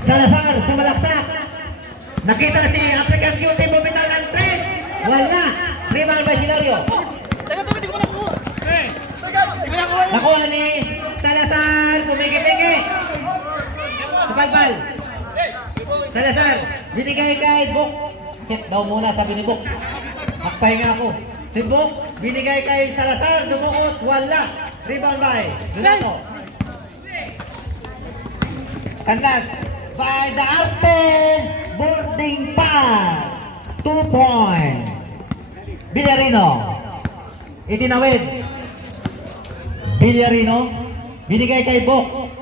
Salazar, sumalaksak. Nakita na si African Beauty, bumitaw ng 3. Wala. Rebound by Hilario. Nakuha ni Salazar, pumigi-pigi. Sapalpal. Salazar, binigay kay Buk. Sit daw muna, sabi ni Buk. Magpahinga ako. Si Buk, binigay kay Salazar, dumukot, wala. Rebound by Donato. Kandas by the Artes, boarding pass. 2 points. Villarino. Itinawid. Villarino, binigay kay Buk.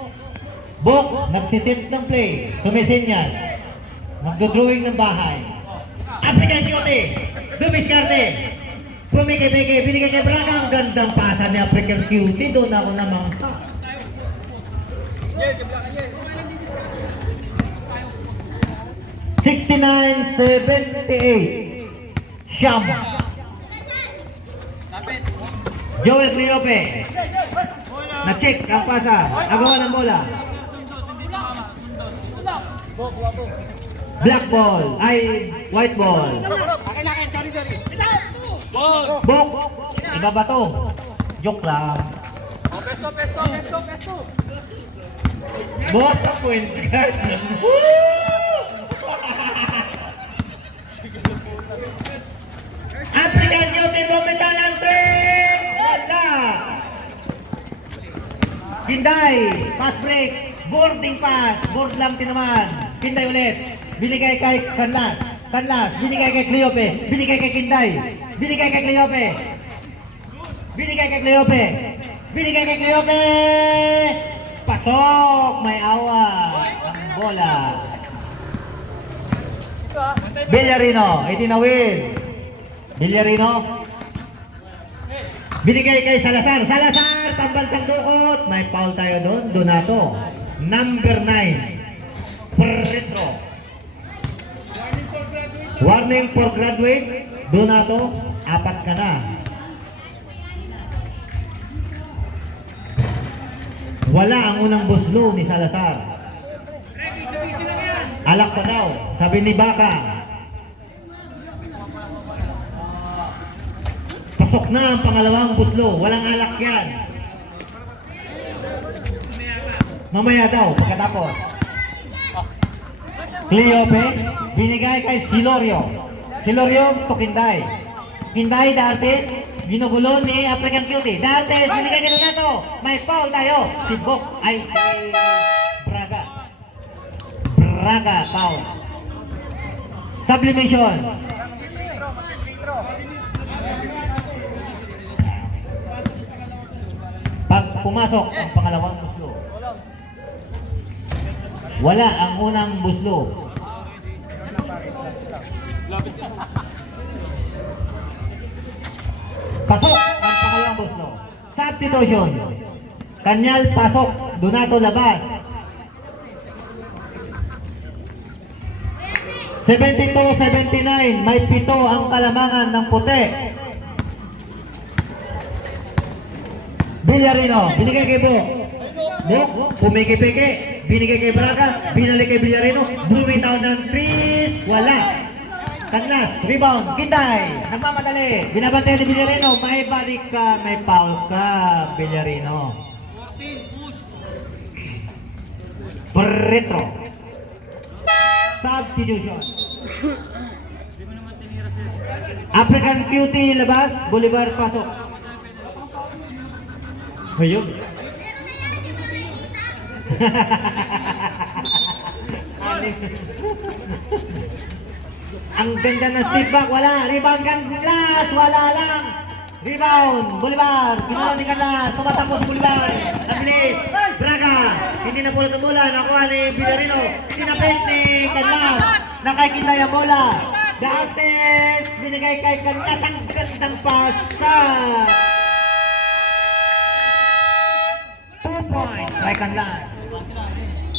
Buk, nagsisit ng play. Sumisinyas. Nagdodrawing ng bahay. African Beauty, dumiskarte. Pumiki-piki, binigay kay Braga. Ang gandang pasa ni African Beauty. Doon ako namang 69-78. Siyam. Joel Cleope. Na-check ang pasa. Nagawa ng bola. Black ball. Ay, white ball. Buk. Iba ba to? Joke lang. Pesto. Buk. Point guard. African Beauty, bumitaw ng 3. Wala. Kinday, pass break, boarding pass, board lang tinaman. Kinday ulit, binigay kay Kanlas, binigay kay Cleope, binigay kay Kinday, binigay kay Cleope, binigay kay Cleope, binigay kay Cleope. Pasok, may awa ang bola. Villarino, itinawid. Villarino, binigay kay Salazar. Salazar, pambansang dukot. May foul tayo doon. Donato. Number 9. Retro. Warning for graduate. Donato, 4 ka na. Wala ang unang buslo ni Salazar. Alak pa daw. Sabi ni Baka. Pasok na ang pangalawang buslo. Walang alak yan. Mamaya daw, pagkatapos. Cleope, binigay kay Silorio. Silorio to Kinday. Kinday, Dartes, ginugulo ni African Beauty. Dartes, binigay kay Donato. May foul tayo. Si Bok ay Braga. Braga, foul. Sublimation. Pag pumasok ang pangalawang buslo, wala ang unang buslo. Pasok ang pangalawang buslo. Substitution. Kanyal pasok, Donato labas. 72-79, may 7 ang kalamangan ng puti. Villarino, binigay kay Buk. Buk, pumiki-piki, binigay kay Braga, binalik kay Villarino, bumitaw ng 3, wala. Kanlas, rebound, Kinday, nagmamadali, binabantay ni Villarino, may balik ka, may foul ka, Villarino. Retro. Substitution. African Beauty labas, Bolivar pasok. Ayun. Ang ganda ng step back, wala. Rebound Kanlas, wala lang. Rebound, Bolivar, pinuha ni Kanlas, tumatapos Bolivar. Nabilis, Braga, hindi na pulot ang bola, nakuha ni Villarino. Tinapit ni Kanlas, nakaikinday ang bola. Dartes, binigay kay Kanlas, ang gandang pasa. 2 points kay Kanlas.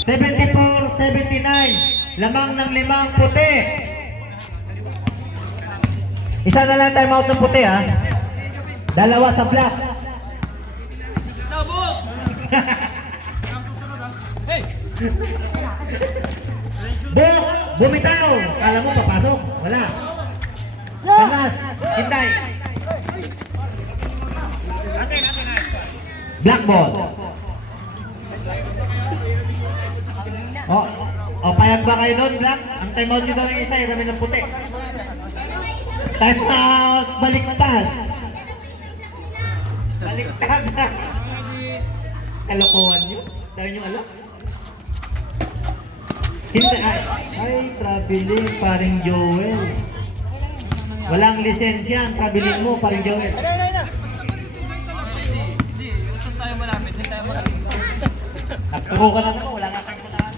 74-79, lamang ng 5 puti. Isa na lang time out ng puti ha. Dalawa sa black. Bumitaw. Kala mo papasok. Wala. Panas. Hintay. Black ball. O, payag ba kayo doon, Black? Ang time out nyo daw yung isa, irami ng puti. Time out, baliktad. Baliktad na. Kalokohan nyo. Dahil nyo alam. Hindi, ay, traveling, paring Joel. Walang lisensya ang traveling mo, paring Joel. Nagturo ka na naman, wala nga kang punaan.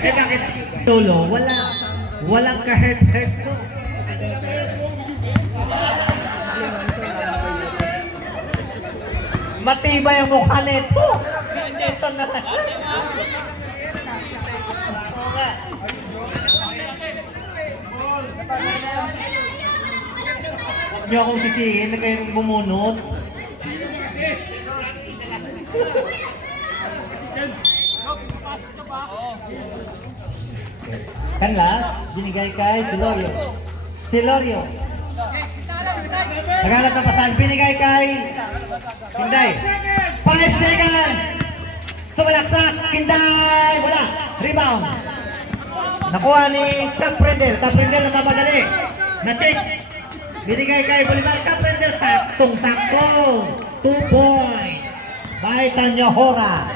Eh bakit? Solo, wala. Walang ka-head-head ko. Matibay ang mukha nito. Ito na. Huwag niyo akong sisihin na kayong bumunot. Kanlas, binigay kay Silorio. Silorio. Nagalat ng pasan, binigay kay Kinday. 5 seconds. Sumalaksak, Kinday. Wala. Rebound. Nakuha ni Caprendel. Caprendel na mamadali. Na-check. Binigay kay Bolivar. Caprendel, saktong-sakto. 2 points. By Tanya Hora.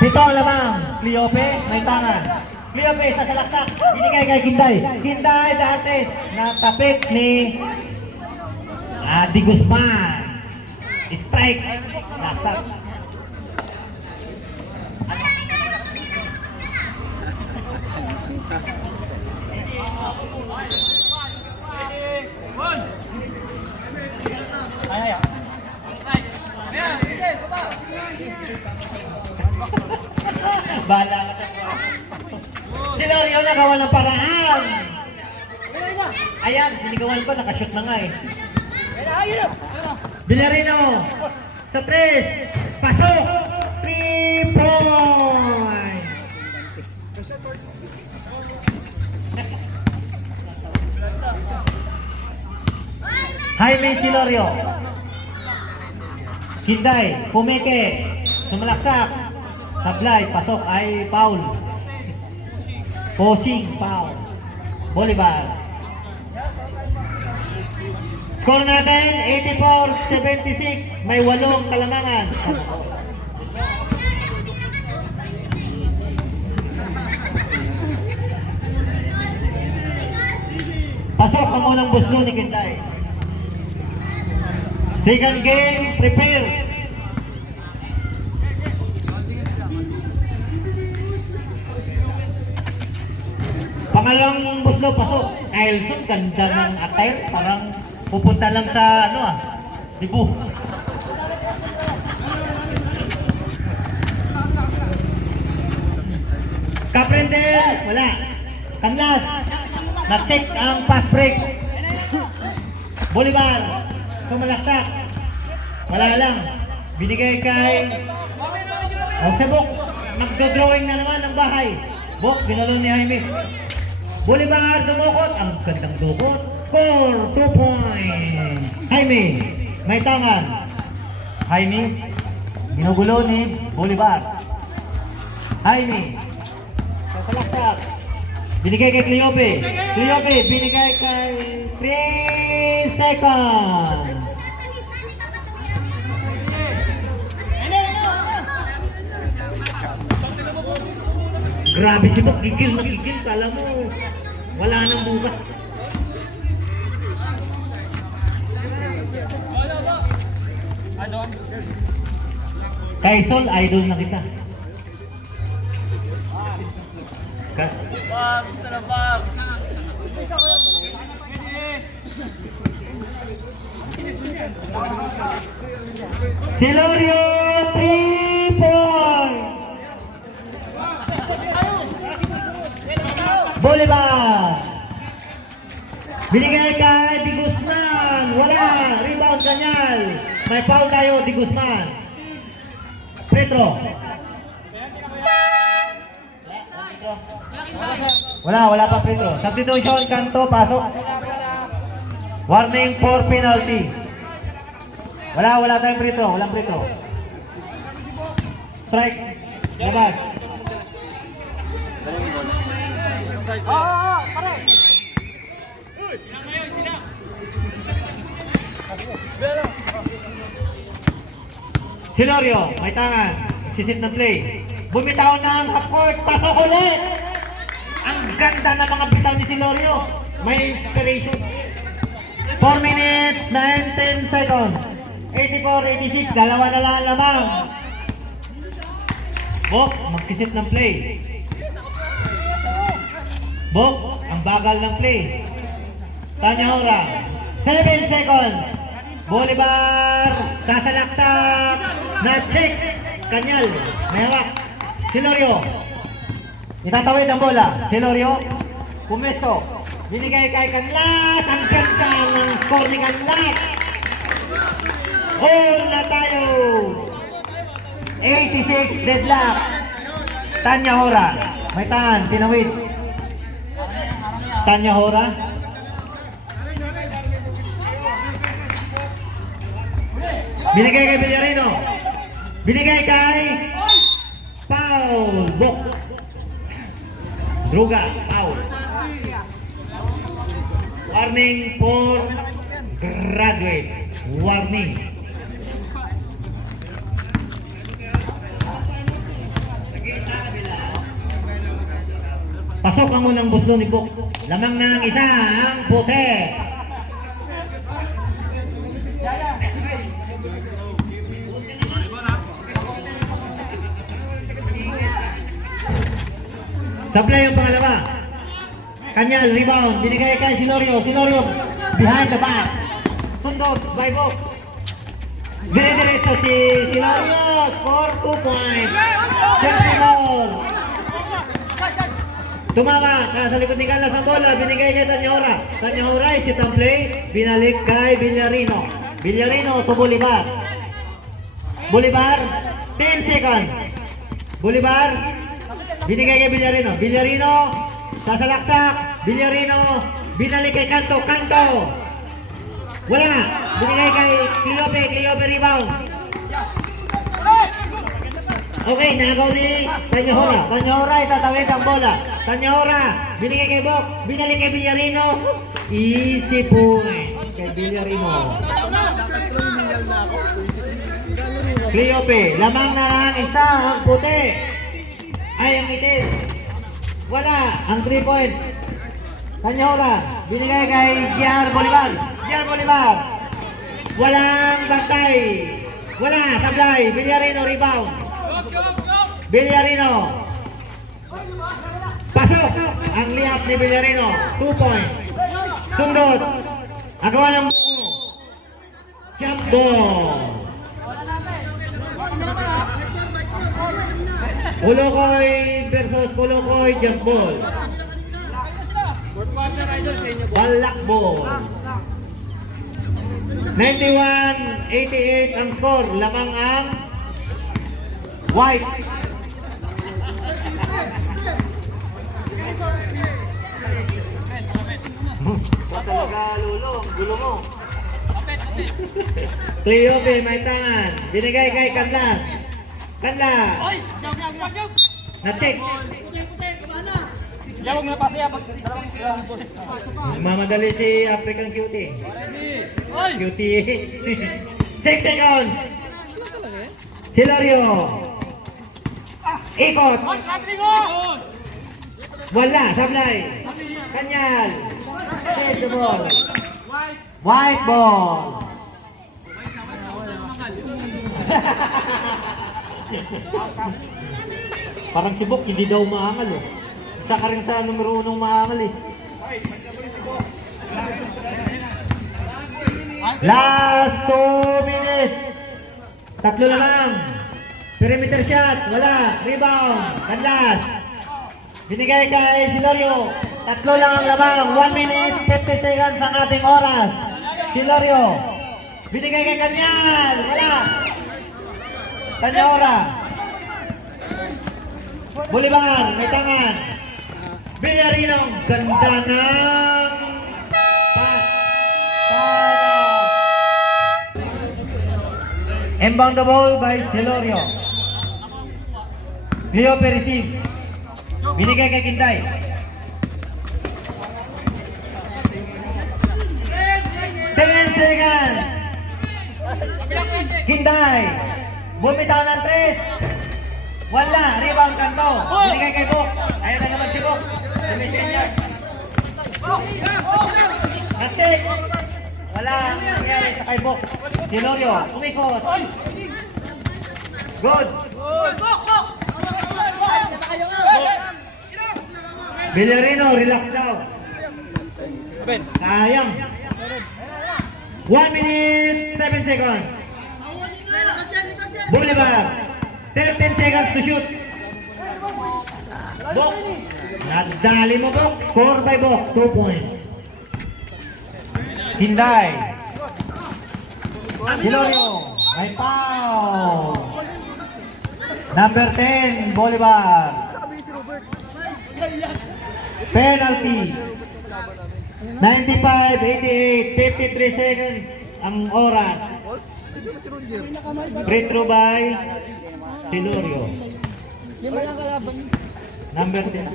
7 lamang. Cleope, may tangan. Cleope sa salaksak. Binigay kay Kinday. Kinday dati natapik ni Di Guzman. Strike. Lasak. Bala ka sa Silorio nagawa ng paraan. Ayan, sinigawan ko, nakashoot na nga eh. Villarino sa 3. Pasok. 3 points. Jaime Silorio. Kinday, pumike. Sumalaksak. Sablay, pasok ay foul. Posing, foul. Bolivar. Score natin, 84-76. May 8 kalamangan. Pasok ang unang buslo ni Kinday. Second game, prepare. Pangalawang buslo, pasok. Ailson, ganda ng attire. Parang pupunta lang sa Cebu. Caprendel, wala. Kanlas, na-check ang pass break. Bolivar, sumalaksak. Wala lang. Binigay kay Sebok. Magdodrawing na naman ang bahay. Bok, binalo ni Jaime. Bolivar, dumukot. Ang gandang dukot. Score, 2 points. Jaime, may tangan. Jaime, ginugulo ni Bolivar. Jaime, sasalaksak. Binigay kay Cleope. Cleope, binigay kay 3 seconds. Grabe si Bok, gigil na gigil. Kala mo, wala nang bukas. Kay Sol, idol na kita. Silorio, 3 points. Bolivar. Binigay kay Di Guzman. Wala. Rebound Daniel. May foul tayo, Di Guzman. Free throw. Wala pa free throw. Substitution, kanto, pasok. Warning for penalty. Wala tayong free throw. Walang free throw. Strike. Labas. Silorio, may tangan. Sisit na play. Bumitaw ng half court. Pasok ulit. Ang ganda ng mga bitaw ni Silorio. May inspiration. 4 minutes, 19 seconds. 84-86. Dalawa na lang lamang. Bok, magsisit ng play. Bok, ang bagal ng play. Tanya Ora. 7 seconds. Bolivar, sasalaktak, na-check, Kanyal, may hawak, Silorio, itatawid ang bola, Silorio, pumesto, binigay kay Kanlas, ang ganda ng score ni Kanlas, all na tayo, 86, deadlock, Tanya Hora, may tangan, tinawid, Tanya Hora, binigay kay Villarino. Binigay kay Paul Bok. Druga, Paul. Warning for graduate. Warning. Pasok ang unang buslo ni Bok. Lamang na ang isa, ang puti. Supply yung pangalawa. Kanyal, rebound. Binigay kay Silorio. Silorio, behind the back. Sundot, by Bok. Dire-diretso si Silorio. Score 2 points. Chelsea ball. Tumama. Sa likod ni Carlos ang bola. Binigay kay Tanyahora. Tanyahora, sit and play. Binalik kay Villarino. Villarino to Bolivar. Bolivar, 10 seconds. Bolivar, binigay kay Villarino. Villarino, sasalaksak. Villarino, binalik kay Kanto. Kanto. Wala. Binigay kay Cleope. Cleope rebound. Okay, nagaw ni Tanyahora. Tanyahora, itatawid ang bola. Tanyahora, binigay kay Bok. Binalik kay Villarino. Easy point kay Villarino. Cleope, lamang na lang isa ang puti. Ay, ang itim. Wala, ang 3 point. Tanyahora, binigay kay J.R. Bolivar. J.R. Bolivar. Walang bantay. Wala, sablay. Villarino rebound. Villarino. Pasok. Ang liap ni Villarino. 2 point. Sundot. Agawa ng buko. Jump ball. Kulokoy versus Kulokoy, jump ball. Balak ball. 91-88 ang score. Lamang ang white. Talaga lulo, gulo mo. Cleope, may tangan. Binigay kay Kanlas. Kanlas. Na-check. Mamadali si African Cutie. Cutie. 6 seconds. Silorio. Ikot. Wala, sablay. Kanyal. Take the ball. White ball. Parang si Bok, hindi daw maangal eh. Isa ka rin sa numero 1 maangal eh. Last 2 minutes. 3 lang. Perimeter shot. Wala. Rebound. Kanlas. Binigay kay Silorio. 3 lang ang lamang. 1 minute, 50 seconds ang ating oras. Silorio. Binigay kay Kanyal. Wala. Tanyahora. Bolivar, may tangan. Villarino, ganda ng pass. Inbound the ball by Celorio. Leo receive. Binigay kay Kinday. Ten seconds. Kinday. Bumitaw ng 3. Wala. Rebound kanto. Binigay kay Bok. Ayaw na naman si Bok. Sumisin niya. Nasik. Wala ang nangyari sa kay Bok. Celorio. Umikot. Good. Villarino, relax daw. Sayang. 1 minute, 7 seconds. Bolivar, 13 seconds to shoot. Bok. Nadali mo, Bok. Score by Bok, 2 points. Hinday. Celorio, may foul. Number 10, Bolivar. Penalty. 95-88, 53 seconds ang oras. Free throw by Celorio. Number 10.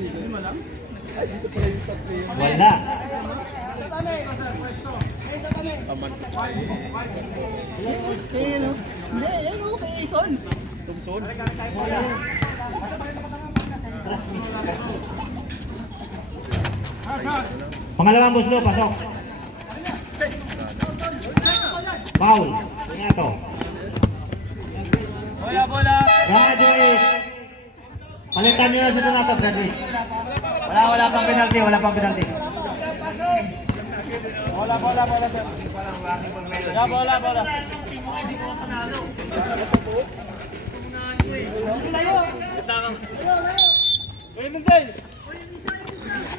Wala. Pangalawang buslo, pasok. Foul. Nga to. Bola. Graduate. Palitan nyo na sa doon nato, graduate. Wala pang penalty, wala pang penalty. Bola.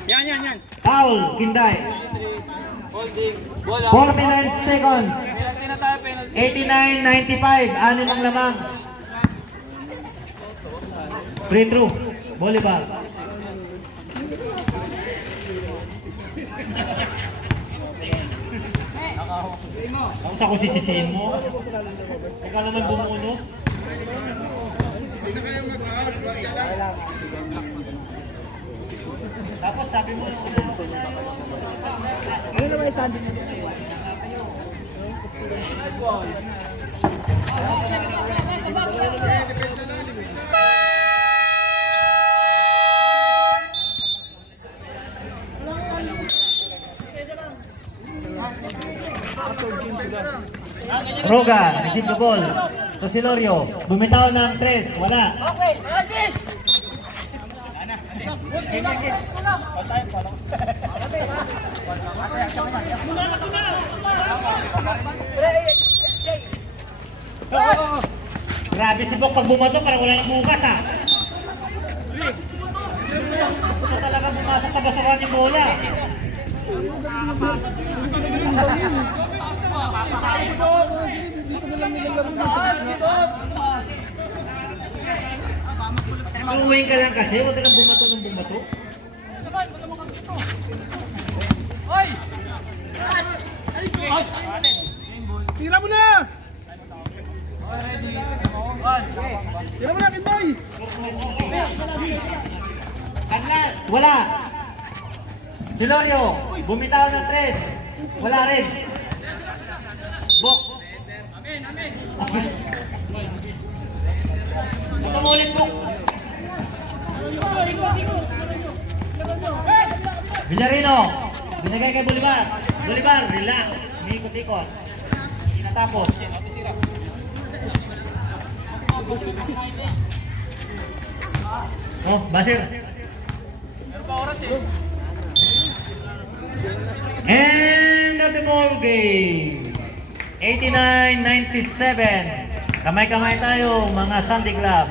Yan. Foul, Kinday. Holding. Bola. 49 seconds. Penalty na tayo, penalty. 89-95, 6 ang lamang. Free throw, Bolivar. Kamusta ko sisisihin mo? Ikaw naman bumuno. Tapos sabi mo nung una. Ano naman yung standing nito? Roga, receive the ball. So Celorio, bumitaw ng 3, wala. Grabe si Bok pag bumato, parang wala nang bukas ha. Ito talaga bumasok sa basuran yung bola. Maluwing ka lang kasi, huwag ka nang bumato ng bumato. Tira mo na! Tira mo na, Kinday! Wala. Celorio, bumitaw ng 3. Wala rin. Bok. Tumulit Bok. Villarino, binigay kay Bolivar. Bolivar, relax. Umiikot-ikot. Hindi natapos. Oh, Basir. End of the ball game. 89-97. Kamay-kamay tayo mga Sunday Club.